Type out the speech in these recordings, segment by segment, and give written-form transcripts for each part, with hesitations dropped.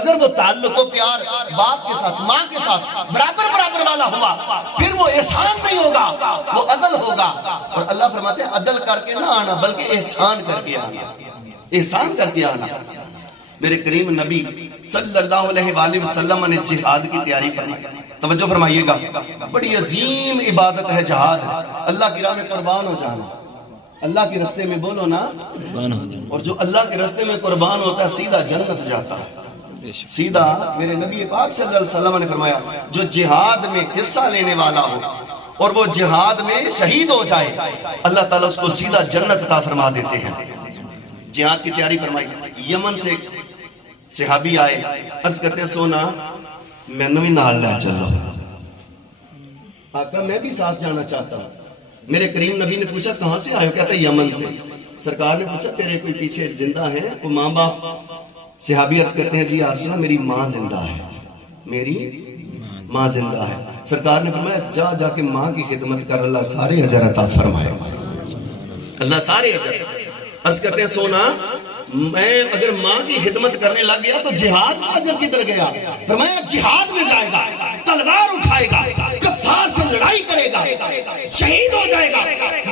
اگر وہ تعلق و پیار باپ کے ساتھ ماں کے ساتھ برابر برابر والا ہوا پھر وہ احسان نہیں ہوگا، وہ عدل ہوگا۔ اور اللہ فرماتے ہیں عدل کر کے نہ آنا بلکہ احسان کر کے آنا، احسان کر کے آنا۔ میرے کریم نبی صلی اللہ علیہ وآلہ وسلم نے جہاد کی تیاری فرمائی، توجہ فرمائیے گا، بڑی عظیم عبادت ہے جہاد، اللہ کی راہ میں قربان ہو جانا، اللہ کے راستے میں بولو نا، اور جو اللہ کے راستے میں قربان ہوتا ہے سیدھا جنت جاتا ہے، سیدھا۔ میرے نبی پاک صلی اللہ علیہ وسلم نے فرمایا جو جہاد میں حصہ لینے والا ہو اور وہ جہاد میں شہید ہو جائے اللہ تعالیٰ اس کو سیدھا جنت عطا فرما دیتے ہیں۔ جہاد کی تیاری فرمائی، یمن سے ایک صحابی آئے، عرض کرتے ہیں سونا میں نوی نال لے چلو، آقا میں بھی ساتھ جانا چاہتا ہوں۔ میرے کریم نبی نے پوچھا کہاں سے آئے ہو؟ کہتا ہے یمن سے۔ سرکار نے پوچھا تیرے کوئی پیچھے زندہ ہے کوئی ماں باپ؟ صحابی عرض کرتے ہیں جی یا رسول اللہ میری ماں زندہ ہے، میری ماں زندہ ہے۔ سرکار نے فرمایا جا جا کے ماں کی خدمت کر، اللہ سارے اجر عطا فرمائے، اللہ سارے اجر۔ عرض کرتے ہیں سونا میں اگر ماں کی خدمت کرنے لگ گیا تو جہاد کا اجر کدھر گیا؟ فرمایا جہاد میں جائے گا، تلوار اٹھائے گا، کفار سے لڑائی کرے گا، شہید ہو جائے گا،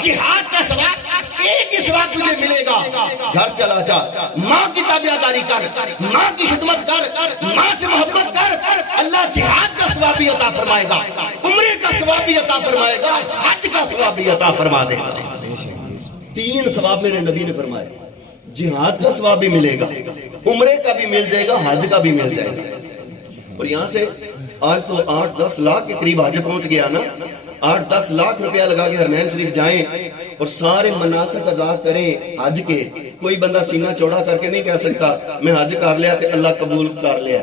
جہاد کا ثواب ایک ہی ثواب تجھے ملے گا۔ گھر چلا جا، ماں کی تابعداری کر، ماں کی خدمت کر، ماں سے محبت کر، اللہ جہاد کا ثواب بھی عطا فرمائے گا، عمرے کا ثواب بھی عطا فرمائے گا، حج کا ثواب بھی عطا فرما دے گا۔ تین ثواب میرے نبی نے فرمائے، جہاد کا ثواب بھی ملے گا، عمرے کا بھی مل جائے گا، حج کا بھی مل جائے گا۔ اور یہاں سے آج تو 8-10 لاکھ کے قریب حج پہنچ گیا نا، 8-10 لاکھ روپیہ لگا کے حرمین شریف جائیں اور سارے مناسک ادا کریں حج کے۔ کوئی بندہ سینہ چوڑا کر کے نہیں کہہ سکتا میں حج کر لیا تو اللہ قبول کر لیا،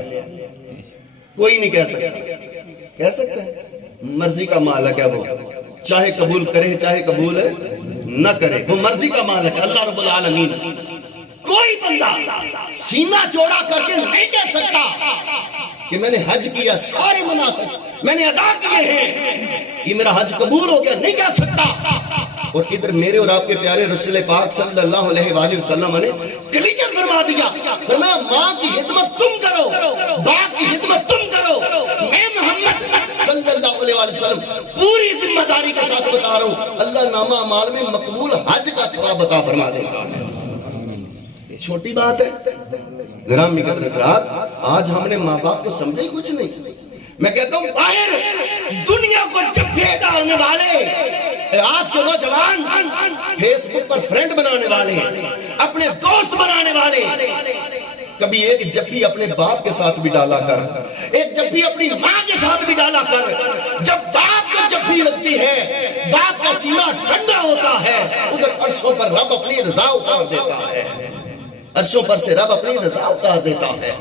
کوئی نہیں کہہ سکتا۔ کہہ سکتا ہے؟ مرضی کا مالک ہے وہ، چاہے قبول کرے چاہے قبول نہ کرے، وہ مرضی کا مالک ہے اللہ رب العالمین۔ کوئی بندہ سینہ چوڑا کر کے نہیں کہہ سکتا کہ میں نے حج کیا، سارے مناسک میں نے ادا کیے ہیں، یہ میرا حج قبول ہو گیا، نہیں کہہ سکتا۔ اور ادھر میرے اور آپ کے پیارے رسول پاک صلی اللہ علیہ وآلہ وسلم نے کلیئر فرما دیا، فرمایا ماں کی خدمت تم کرو، باپ کی خدمت تم کرو۔ میں محمد صلی اللہ علیہ وآلہ وسلم پوری ذمہ داری کے ساتھ بتا رہا ہوں، اللہ نامہ اعمال میں مقبول حج کا ثواب عطا فرما دے گا۔ چھوٹی بات ہے گرامی قدر حضرات، آج ہم نے ماں باپ کو سمجھا ہی کچھ نہیں۔ میں کہتا ہوں باہر دنیا کو جبھے ڈالنے والے آج کے نوجوان فیس بک پر فرینڈ بنانے والے، اپنے دوست بنانے والے، کبھی ایک جبھی اپنے باپ کے ساتھ بھی ڈالا کر، ایک جبھی اپنی ماں کے ساتھ بھی ڈالا کر۔ جب باپ کو جبھی لگتی ہے، باپ کا سینہ ٹھنڈا ہوتا ہے، ادھر عرشوں پر رب اپنی رضا اتار دیتا ہے، عرشوں پر سے رب اپنی رضا اتار دیتا ہے۔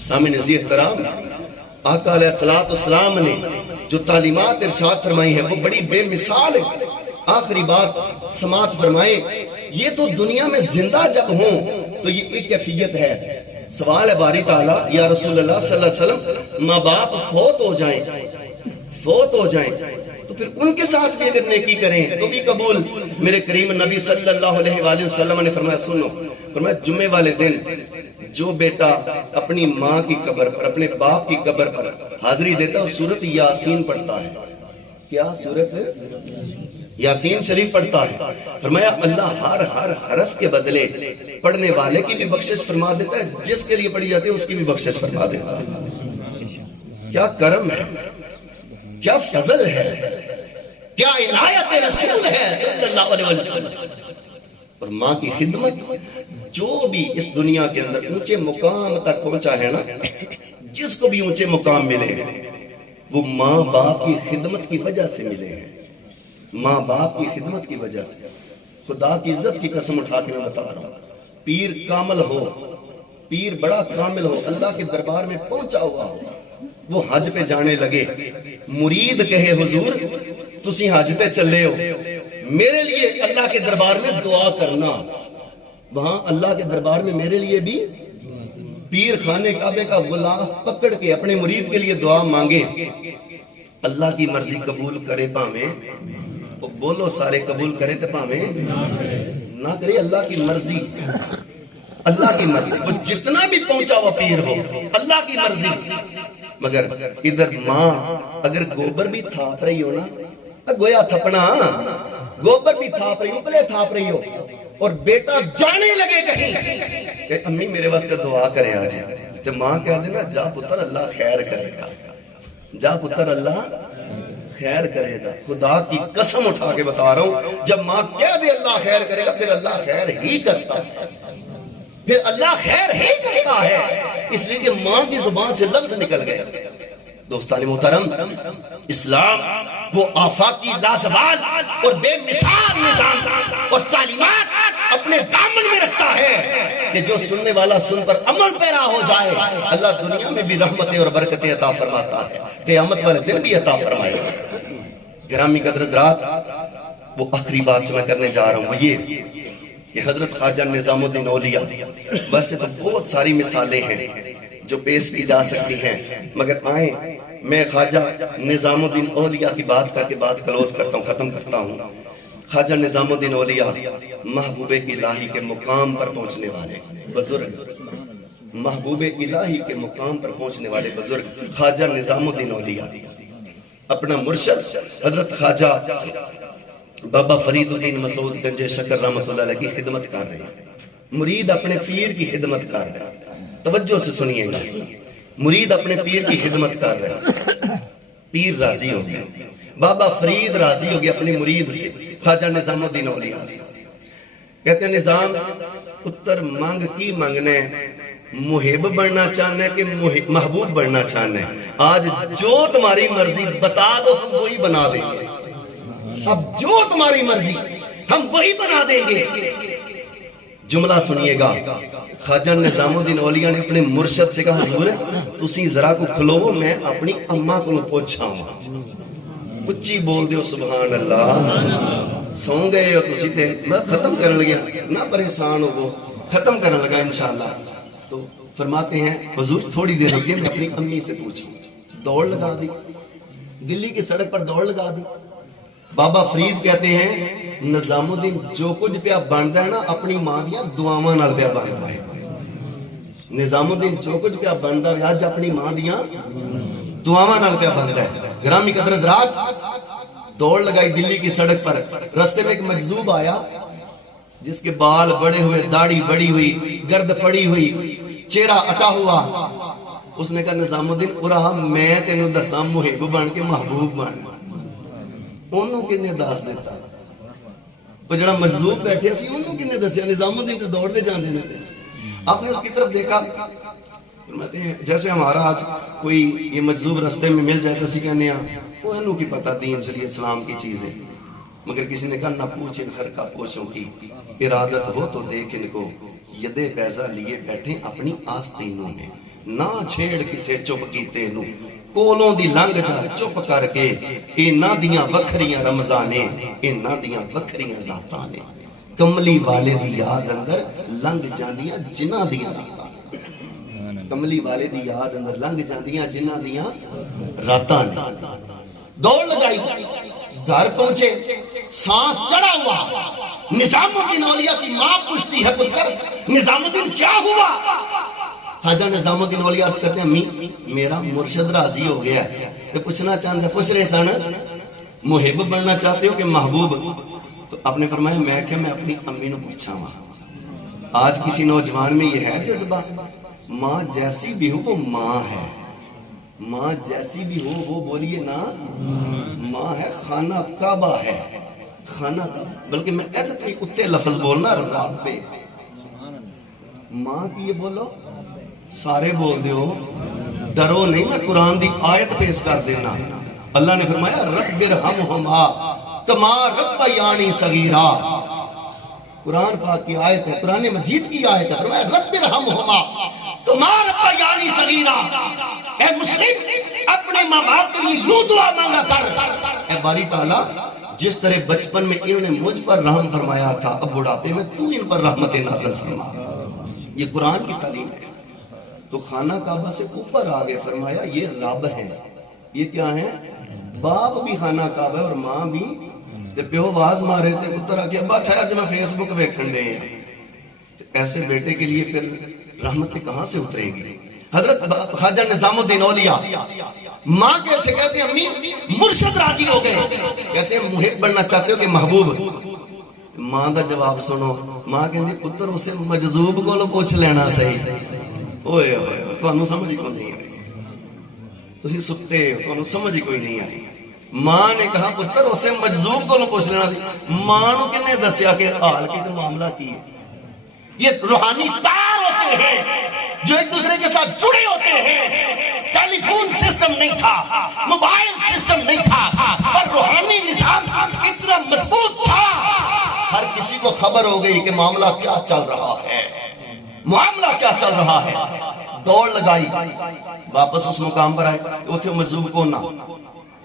سامعین عزیز احترام، آقا علیہ السلام نے جو تعلیمات ارشاد فرمائی ہے وہ بڑی بے مثال ہے۔ آخری بات سماعت فرمائے، یہ تو دنیا میں زندہ جب ہوں تو یہ ایک کیفیت ہے۔ سوال ہے باری تعالیٰ یا رسول اللہ صلی اللہ علیہ وسلم ماں باپ فوت ہو جائیں تو پھر ان کے ساتھ بھی اگر نیکی کریں تو بھی قبول۔ میرے کریم نبی صلی اللہ علیہ وآلہ وسلم نے فرمایا سنو، فرمایا جمعے والے دن جو بیٹا اپنی ماں کی قبر پر اپنے باپ کی قبر پر حاضری دیتا ہے سورۃ یاسین پڑھتا ہے۔ کیا سورۃ یاسین شریف پڑھتا ہے؟ فرمایا اللہ ہر حرف کے بدلے پڑھنے والے کی بھی بخشش فرما دیتا ہے، جس کے لیے پڑھی جاتی ہے اس کی بھی بخشش فرما دیتا ہے۔ کیا کرم ہے، کیا فضل ہے، کیا عنایت رسول ہے صلی اللہ علیہ وسلم۔ اور ماں کی خدمت، جو بھی اس دنیا کے اندر اونچے مقام تک پہنچا ہے نا، جس کو بھی اونچے مقام ملے ہیں وہ ماں باپ کی خدمت کی وجہ سے ملے ہیں، ماں باپ کی خدمت کی وجہ سے۔ خدا کی عزت کی قسم اٹھا کے میں بتا رہا ہوں، پیر کامل ہو، پیر بڑا کامل ہو، اللہ کے دربار میں پہنچا ہوا ہو، وہ حج پہ جانے لگے، مرید کہے حضور تسی حج پہ چلے ہو، میرے لیے اللہ کے دربار میں دعا کرنا۔ وہاں اللہ کے دربار میں میرے لیے بھی پیر خانے کعبے کا غلاف پکڑ کے اپنے مرید کے لیے دعا مانگے، اللہ کی مرضی قبول کرے پاویں، وہ بولو سارے قبول کرے تے پاویں نہ کرے، اللہ کی مرضی اللہ کی مرضی، وہ جتنا بھی پہنچا ہوا پیر ہو اللہ کی مرضی. مگر ادھر ماں اگر گوبر بھی تھاپ رہی ہو نا، گویا تھپنا گوبر بھی تھاپ رہی ہو، پلے تھاپ رہی ہو، اور بیٹا جانے لگے کہیں کہ امی میرے واسطے دعا کرے آج، تو ماں کہہ دینا جا پتر اللہ خیر کرے گا، جا پتر اللہ خیر کرے گا. خدا کی قسم اٹھا کے بتا رہا ہوں، جب ماں کہہ دے اللہ خیر کرے گا، پھر اللہ خیر ہی کرتا ہے، پھر اللہ خیر ہی کرتا ہے. اس لیے کہ ماں کی زبان سے لفظ نکل گیا. دوستان محترم، اسلام وہ آفاقی لازوال اور بے مثال نظام اور تعلیمات اپنے دامن میں رکھتا ہے کہ جو سننے والا سن پر عمل پیرا ہو جائے، اللہ دنیا میں بھی رحمتیں اور برکتیں عطا فرماتا ہے، قیامت والے دن بھی عطا فرمائے گا. گرامی قدر حضرات، وہ آخری بات جو میں کرنے جا رہا ہوں وہ یہ کہ حضرت خواجہ نظام الدین اولیاء، ویسے تو بہت ساری مثالیں ہیں جو پیش کی جا سکتی ہیں، مگر آئیں میں خواجہ نظام الدین اولیاء کی بات کر کے بات کلوز کرتا ہوں، ختم کرتا ہوں. خواجہ نظام الدین اولیاء محبوب الہی کے مقام پر پہنچنے والے بزرگ، محبوب الہی کے مقام پر پہنچنے والے بزرگ خواجہ نظام الدین اولیاء اپنا مرشد حضرت خواجہ بابا فرید الدین مسعود گنج شکر رحمۃ اللہ علیہ کی خدمت کر رہے ہیں. مرید اپنے پیر کی خدمت کر رہے ہیں. توجہ سے سنیے گا، مرید اپنے پیر کی خدمت کر رہے ہیں. پیر راضی ہو گیا، بابا فرید راضی ہو گیا اپنی مرید سے، خواجہ نظام الدین اولیاء سے. کہتے ہیں نظام پتر مانگ کی مانگنے، محب بننا چاہنا ہے کہ محبوب بننا چاہنا ہے؟ آج جو تمہاری مرضی بتا دو ہم وہی بنا دیں گے. اب جو تمہاری مرضی ہم وہی بنا دیں گے. جملہ سنیے گا، خواجہ نظام الدین اولیاء نے اپنے مرشد سے کہا حضور تسی ذرا کو کھلو، میں اپنی اماں کو پوچھا ہوں. اچھی بول دیو سبحان اللہ. سو گئے ہو تسی تے، میں ختم کرنے لگیا، نہ پریشان ہو، وہ ختم کرنے لگا انشاءاللہ. تو فرماتے ہیں حضور تھوڑی دیر رکیے، میں اپنی امی سے پوچھوں. دوڑ لگا دی، دلی کی سڑک پر دوڑ لگا دی. بابا فرید کہتے ہیں نظام الدین جو کچھ پیا بنتا ہے نا اپنی ماں دیا دعاواں نال پیا بنتا ہے. نظام الدین جو کچھ پیا بنتا ہے آج اپنی ماں دیا دعاواں نال پیا بنتا ہے. گرامی قدر حضرات، دوڑ لگائی دلی کی سڑک پر. رستے میں ایک مجذوب آیا جس کے بال بڑے ہوئے، داڑھی بڑی ہوئی، گرد پڑی ہوئی، چہرہ اٹا ہوا. اس نے کہا نظام الدین پورا میں تینوں دساں محب بن کے محبوب بن. انہوں کنے داس دیتا، وہ جڑا مجذوب بیٹھے سی انہوں کنے دسیا؟ نظام الدین تو دوڑ دے جاندے نے. آپ نے اس کی طرف دیکھا، فرماتے ہیں جیسے ہمارا آج کوئی یہ مجذوب رستے میں مل جائے تو اسی کہنے ہیں وہ انہوں کی پتہ دین شریعت اسلام کی چیزیں. مگر کسی نے کہا نہ پوچھ ان خرقہ پوشوں کی، ارادت ہو تو دیکھ ان کو، یدے بیضا لیے بیٹھے اپنی آستینوں میں. نہ چھیڑ کسے چپ کی تینوں، کولوں دی لنگ جا چپ کر کے. اینا دیاں وکھریاں رمضانے، اینا دیاں وکھریاں ذاتانے. کملی والے دی یاد اندر لنگ جاندیاں جنہ دیاں راتاں. کملی والے دی یاد اندر لنگ جاندیاں جنہ دیاں راتاں. دوڑ لگائی، گھر پہنچے، سانس چڑھا ہوا. نظام الدین اولیاء کی ماں پوچھتی ہے پتر نظام الدین کیا ہوا؟ خواجہ نظام الدین اولیاء عرض کرتے ہیں امی میرا مرشد راضی ہو گیا ہے. تو پوچھنا چاہتے ہیں، پوچھ رہے سن محب بننا چاہتے ہو کہ محبوب؟ تو آپ نے فرمایا میں کہ میں اپنی امی نے پوچھا ہوں. آج کسی نوجوان میں یہ ہے جذبہ، ماں جیسی بھی ہو وہ ماں ہے، ماں جیسی بھی ہو وہ بولیے نا ماں ہے. خانہ کعبہ ہے، خانہ بلکہ میں عدت ہی اتنے لفظ بولنا رب پہ، ماں کی یہ بولو سارے بول دیو، ڈرو نہیں. میں قرآن دی آیت پیش کر دینا. اللہ نے فرمایا رب ارحمہما کما ربیانی صغیرا. قرآن پاک کی آیت ہے، قرآن مجید کی آیت ہے. فرمایا رب ارحمہما کما ربیانی صغیرا. اے مسلم اپنے ماں باپ کے لیے یوں دعا مانگا کر، اے باری تعالیٰ جس طرح بچپن میں انہوں نے مجھ پر رحم فرمایا تھا، اب بڑھاپے میں تو ان پر رحمت نازل فرما. یہ قرآن کی تعلیم ہے. تو خانہ کعبہ سے اوپر آگے فرمایا یہ رب ہے. یہ کیا ہے؟ باپ بھی خانہ کعبہ ہے اور ماں بھی. پیو آواز مارے تھے پتر آ کے ابا ٹھہر جب میں فیس بک ویکھن دے ہیں. ایسے بیٹے کے لیے پھر رحمتیں کہاں سے اترے گی؟ حضرت خواجہ نظام الدین اولیاء ماں کیسے کہتے ہیں امی مرشد راضی ہو گئے، کہتے ہیں محب بننا چاہتے ہو کہ محبوب؟ ماں دا جواب سنو، ماں کہندی پتر اسے مجذوب کو پوچھ لینا صحیح۔ اوئے ہوئے تانوں سمجھ کو نہیں آئی، تسی سکتے ہو، تانوں سمجھ کوئی نہیں آئی۔ ماں نے کہا پتر اسے مجذوب کو پوچھ لینا سی۔ ماں نو کنے دسیا کہ حال کی تو معاملہ کی ہے؟ یہ روحانی تار ہوتے ہیں جو ایک دوسرے کے ساتھ جڑے ہوتے ہیں۔ ٹیلی فون سسٹم نہیں تھا، موبائل سسٹم نہیں تھا، پر روحانی نظام اتنا مضبوط تھا، ہر کسی کو خبر ہو گئی کہ معاملہ کیا چل رہا ہے، معاملہ کیا چل رہا ہے۔ دوڑ لگائی، واپس اس مقام پر آئے، وہ تھے مجذوب کو نہ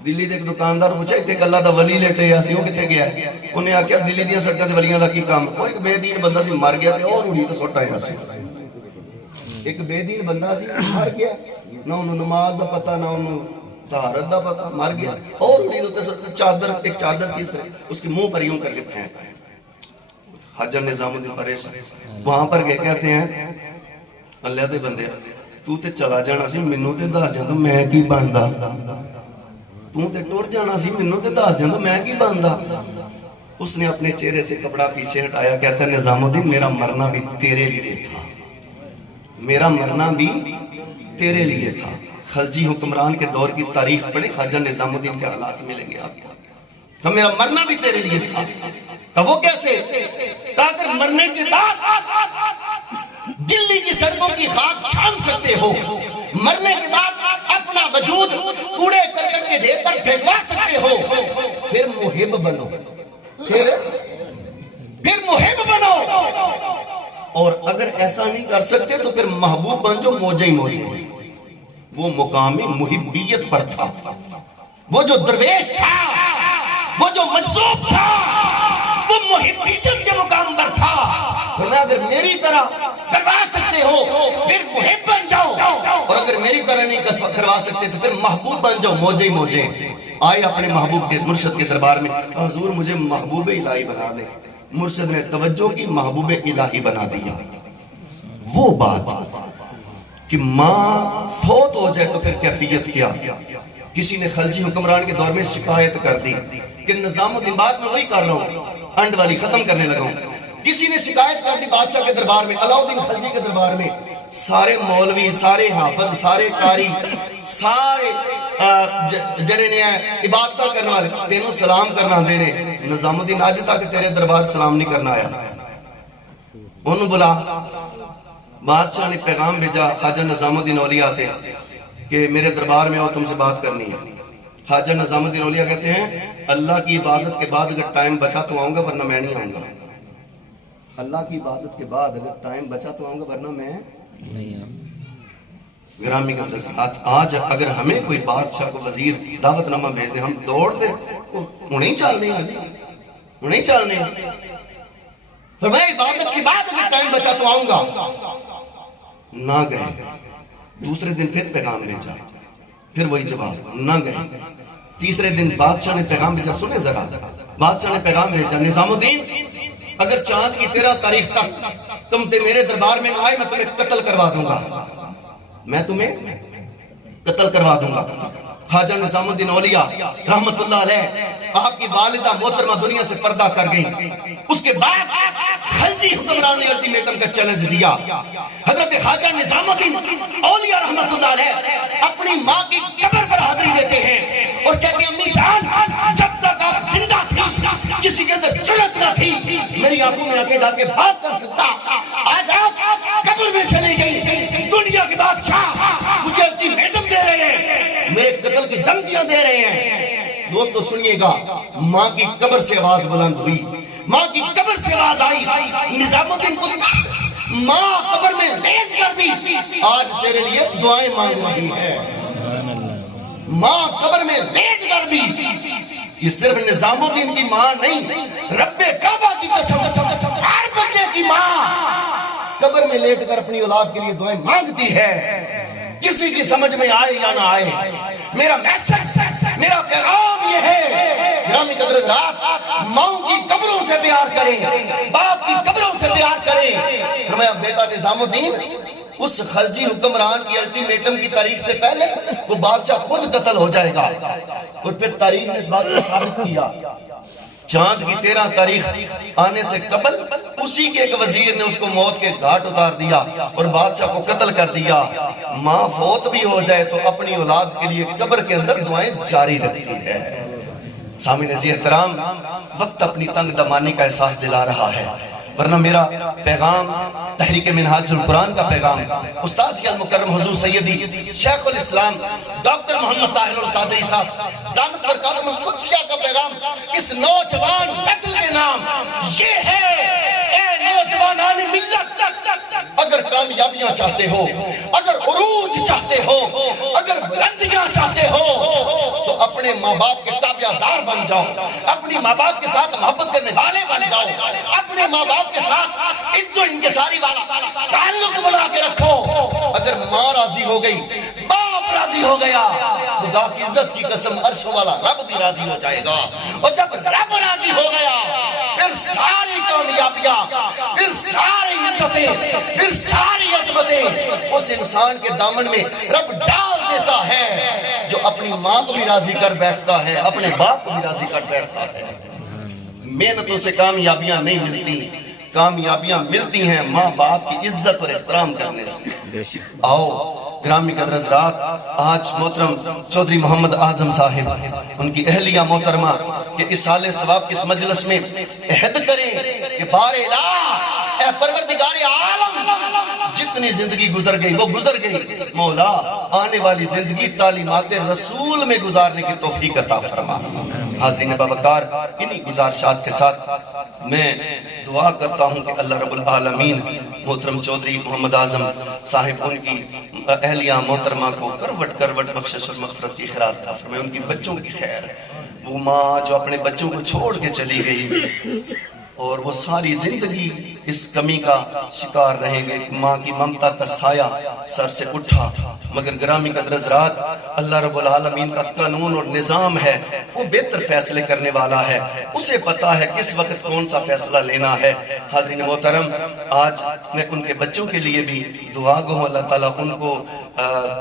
دلی دے ایک دکاندار پوچھا اتنے اللہ دا ولی لیٹے یا سی وہ کتنے گیا ہے؟ انہیں آکھیا دلی دیا سڑکاں تے ولیاں دا کی کام؟ وہ ایک بے دین بندہ سی مر گیا تے اور اڑی تے سوٹا ہے سی۔ ایک بے دین بندہ سی مر گیا، نہ انہوں نماز دا پتہ نہ انہوں طہارت دا پتہ، مر گیا اور اڑی تے سوٹا چادر، ایک چادر تھی اس طرح اس کی منہ پر یوں کر کے پھینک آئے۔ حاجہ نظام الدین پریشان وہاں پر گئے، کہتے ہیں اللہ دے بندے تو تے چلا جانا سی، منوں تے دس جاندہ میں کی بندا، تو تے ٹور جانا سی، منوں تے دس جاندہ میں کی بندا۔ اس نے اپنے چہرے سے کپڑا پیچھے ہٹایا، کہتا ہے نظام الدین میرا مرنا بھی تیرے لیے تھا، میرا مرنا بھی تیرے لیے تھا۔ خلجی حکمران کے دور کی تاریخ پڑھے، خواجہ نظام الدین کے حالات ملیں گے آپ کو، کہ میرا مرنا بھی تیرے لیے تھا۔ کہ وہ کیسے؟ تاکہ مرنے کے بعد دلی کی سڑکوں کی خاک چھان سکتے ہو، مرنے کے بعد اپنا وجود کوڑے کرکٹ کے ڈھیر پر پھینکوا سکتے ہو، پھر محب بنو، پھر محب بنو، اور اگر ایسا نہیں کر سکتے تو پھر محبوب بن جو موجے ہی موجے۔ وہ مقام محبیت پر تھا، وہ جو درویش تھا، وہ جو مجذوب تھا، وہ محبیت کے مقام پر تھا۔ فرمایا اگر میری طرح کروا سکتے ہو پھر محب بن جاؤ، اور اگر میری طرح نہیں کروا سکتے تو پھر محبوب بن جاؤ موجے ہی موجے۔ آئے اپنے محبوب کے مرشد کے دربار میں، حضور مجھے محبوب الہی بنا دے۔ مرشد نے توجہ کی، محبوب الہی بنا دیا۔ وہ بات کہ ماں فوت ہو جائے تو پھر کیفیت کیا؟ کسی نے خلجی حکمران کے دور میں شکایت کر دی کہ نظام الدین، بات میں وہی کر رہا ہوں، انڈ والی ختم کرنے لگا ہوں۔ کسی نے شکایت کر دی بادشاہ کے دربار میں، علاؤالدین خلجی کے دربار میں، سارے مولوی، سارے حافظ، سارے قاری، سارے جڑے نے عبادتہ کرنا والے تینوں سلام کرنا دینے، نظام الدین آج تک تیرے دربار سلام نہیں کرنا آیا۔ انہوں بلا، بادشاہ نے پیغام بھیجا خواجہ نظام الدین اولیاء سے کہ میرے دربار میں آؤ، تم سے بات کرنی ہے۔ خواجہ نظام الدین اولیاء کہتے ہیں اللہ کی عبادت کے بعد اگر ٹائم بچا تو آؤں گا ورنہ میں نہیں آؤں گا۔ اللہ کی عبادت کے بعد اگر ٹائم بچا تو آؤں گا ورنہ میں نہیں آؤں گا۔ گرامی کا فضلات، آج اگر ہمیں کوئی بادشاہ کو وزیر دعوت نامہ بھیج دیں، ہم دوڑتے انہیں چالنے انہیں چالنے۔ فرمایا عبادت کے بعد اگر ٹائم بچا تو آؤں گا، نہ گئے۔ دوسرے دن پھر پیغام بھیجا، پھر وہی جواب، نہ گئے۔ تیسرے دن بادشاہ نے پیغام بھیجا، سنے ذرا، بادشاہ نے پیغام بھیجا نظام الدین اگر چاند کی 13 تاریخ تک تم تے میرے دربار میں آئے میں تمہیں قتل کروا دوں گا، میں تمہیں قتل کروا دوں گا۔ خواجہ نظام الدین اولیاء رحمت اللہ علیہ، آپ کی والدہ محترمہ دنیا سے پردہ کر گئی۔ اس کے بعد خلجی حکمران نے الٹیمیٹم کا چیلنج دیا۔ حضرت خواجہ نظام الدین اولیاء رحمت اللہ علیہ اپنی ماں کی قبر پر حاضری دیتے ہیں اور کہتے ہیں امی جان جب تک آپ زندہ تھی کسی کے اندر جرأت نہ تھی میری آنکھوں میں آنکھیں ڈال کے بات کر سکتا، آج آپ قبر میں چلی گئی، دنیا کے بادشاہ مجھے الٹیمیٹم دے رہے ہیں، میرے قتل کی دھمکیاں دے رہے ہیں۔ دوستو سنیے گا، ماں کی قبر سے آواز بلند ہوئی، ماں کی قبر سے آواز آئی، نظام الدین کو ماں قبر میں لیٹ کر بھی آج تیرے لیے دعائیں مانگ رہی ہے۔ ماں قبر میں لیٹ کر بھی، یہ صرف نظام الدین کی ماں نہیں، رب کعبہ کی قسم ہر بندے کی ماں قبر میں لیٹ کر اپنی اولاد کے لیے دعائیں مانگتی ہے، کسی کی سمجھ میں آئے یا نہ آئے۔ میرا میسج، میرا پیغام یہ ہے، گرامی قدر حضرات، ماں کی قبر قبروں سے پیار کریں، باپ کی قبروں سے پیار کریں۔ فرمایا بیٹا نظام الدین اس خلجی حکمران کی الٹیمیٹم کی تاریخ سے پہلے وہ بادشاہ خود قتل ہو جائے گا۔ اور پھر تاریخ نے اس بات کو ثابت کیا، چاند کی 13 تاریخ آنے سے قبل اسی کے ایک وزیر نے اس کو موت کے گھاٹ اتار دیا اور بادشاہ کو قتل کر دیا۔ ماں فوت بھی ہو جائے تو اپنی اولاد کے لیے قبر کے اندر دعائیں جاری رکھتی ہے۔ سامعین عزیز احترام، وقت اپنی تنگ دمانی کا احساس دلا رہا ہے، ورنہ میرا پیغام تحریک منہاج القرآن کا پیغام استاذ المکرم حضور سیدی شیخ الاسلام ڈاکٹر محمد طاہر القادری صاحب دامت برکاتہم القدسیہ کا پیغام اس نوجوان نسل کے نام یہ ہے: اے نوجوانان ملت، اگر کامیابیاں چاہتے ہو، اگر عروج چاہتے ہو، اگر بلندیاں چاہتے ہو تو اپنے ماں باپ کے تابع دار بن جاؤ، اپنی ماں باپ کے ساتھ محبت کرنے والے بن جاؤ، اپنے ماں باپ کے ساتھ عزت و انکساری والا تعلق بنا کے رکھو۔ اگر ماں راضی ہو گئی، باپ راضی ہو گیا، خدا کی عزت کی قسم عرش والا رب بھی راضی ہو جائے گا۔ اور جب رب راضی ہو گیا پھر ساری کامیابیاں، پھر ساری عزتیں، پھر ساری عظمتیں اس انسان کے دامن میں رب ڈال دیتا ہے جو اپنی ماں کو بھی راضی کر بیٹھتا ہے، اپنے باپ کو بھی راضی کر بیٹھتا ہے۔ محنتوں سے کامیابیاں نہیں ملتی، کامیابیاں ملتی ہیں ماں باپ کی عزت اور احترام کرنے سے۔ آؤ گرامی قدر حضرات، آج محترم چودھری محمد اعظم صاحب ان کی اہلیہ محترمہ کہ اس سال ثواب کے اس مجلس میں عہد کریں کہ بار الہ اے پروردگار عالم، جتنی زندگی گزر گئی وہ گزر گئی، مولا آنے والی زندگی تعلیمات رسول میں گزارنے کی توفیق عطا فرما۔ حاضرین باوقار، انہی گزارشات کے ساتھ میں دعا کرتا ہوں کہ اللہ رب العالمین محترم چودھری محمد اعظم صاحب ان کی اہلیہ محترمہ کو کروٹ کروٹ بخشش اور مغفرت کی خیرات عطا فرمائے، ان کی بچوں کی خیر۔ وہ ماں جو اپنے بچوں کو چھوڑ کے چلی گئی اور وہ ساری زندگی اس کمی کا شکار رہیں گے، ماں کی ممتا کا سایہ سر سے اٹھا، مگر گرامی قدر حضرات اللہ رب العالمین کا قانون اور نظام ہے، وہ بہتر فیصلے کرنے والا ہے، اسے پتا ہے کس وقت کون سا فیصلہ لینا ہے۔ حاضرین محترم، آج میں ان کے بچوں کے لیے بھی دعا گو ہوں اللہ تعالیٰ ان کو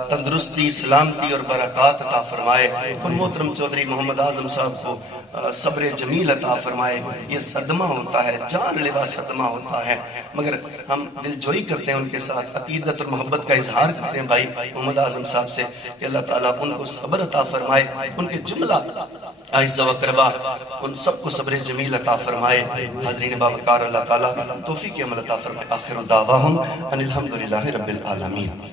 تندرستی، سلامتی اور برکات عطا فرمائے، اور محترم چودھری محمد اعظم صاحب کو صبر جمیل عطا فرمائے۔ یہ صدمہ ہوتا ہے، جان لیوا صدمہ ہوتا ہے، مگر ہم دل جوئی کرتے ہیں ان کے ساتھ، عقیدت اور محبت کا اظہار کرتے ہیں بھائی محمد اعظم صاحب سے کہ اللہ تعالیٰ ان کو صبر عطا فرمائے، ان کے جملہ اعزہ و اقربا ان سب کو صبر جمیل عطا فرمائے۔ حاضرین باوقار اللہ تعالیٰ توفیق عمل عطا فرمائے۔ آخر دعواہم ان الحمدللہ رب العالمین۔